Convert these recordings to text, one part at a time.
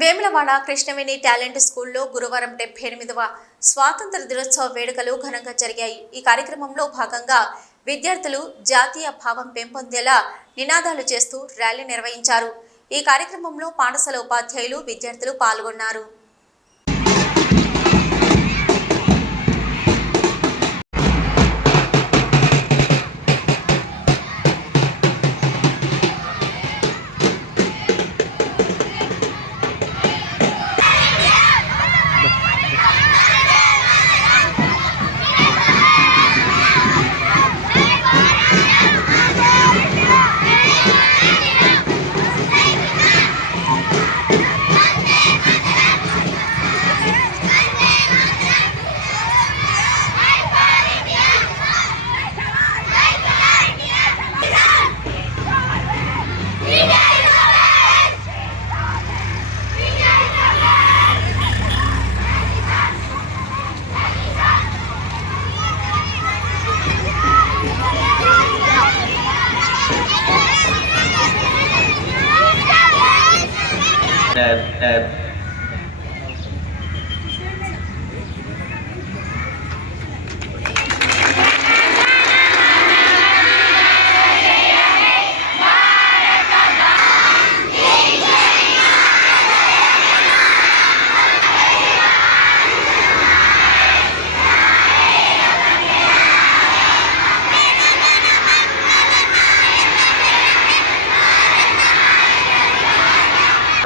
Vemulawada Krishnaveni talent స్కూల్లో గురువారం డెబ్బై ఎనిమిదవ స్వాతంత్ర దినోత్సవ వేడుకలు ఘనంగా జరిగాయి. ఈ కార్యక్రమంలో భాగంగా విద్యార్థులు జాతీయ భావం పెంపొందేలా నినాదాలు చేస్తూ ర్యాలీ నిర్వహించారు. ఈ కార్యక్రమంలో పాఠశాల ఉపాధ్యాయులు విద్యార్థులు పాల్గొన్నారు. no, no.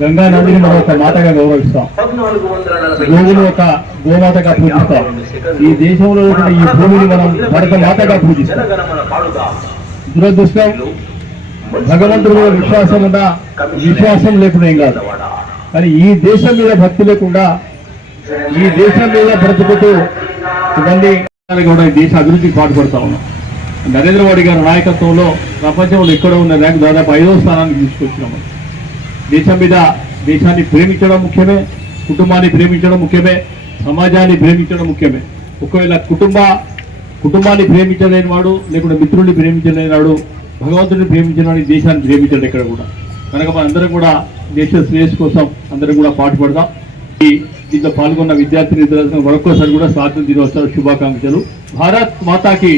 గంగా నదిని మనం ఒక మాటగా గౌరవిస్తాం. పద్నాలుగు ఒక గోమాతగా పూజిస్తాం. ఈ దేశంలో ఈ భూమిని మనం భరత మాతగా పూజిస్తాం. దురదృష్టం భగవంతుడు మీద విశ్వాసం ఉందా విశ్వాసం లేకుండా ఏం కాదు. కానీ ఈ దేశం మీద భక్తి లేకుండా ఈ దేశం మీద బ్రతుకుతూ ఇవన్నీ కూడా ఈ దేశ అభివృద్ధికి పాటుపడతా ఉన్నాం. నరేంద్ర మోడీ గారి నాయకత్వంలో ప్రపంచంలో ఎక్కడ ఉన్న ర్యాంక్ దాదాపు ఐదో స్థానానికి తీసుకొచ్చినాము దేశం మీద దేశాన్ని ప్రేమించడం ముఖ్యమే కుటుంబాన్ని ప్రేమించడం ముఖ్యమే సమాజాన్ని ప్రేమించడం ముఖ్యమే. ఒకవేళ కుటుంబ కుటుంబాన్ని ప్రేమించలేని వాడు లేకుంటే మిత్రుల్ని ప్రేమించలేని వాడు భగవంతుడిని ప్రేమించడానికి దేశాన్ని ప్రేమించడం ఎక్కడ కూడా. కనుక మనందరం కూడా దేశ శ్రేయస్ కోసం అందరం కూడా పాటుపడదాం ఈ దీంట్లో పాల్గొన్న విద్యార్థి విద్యార్థులకు మరొకసారి కూడా స్వాతంత్ర దినోత్సవ శుభాకాంక్షలు. భారత్ మాతాకి.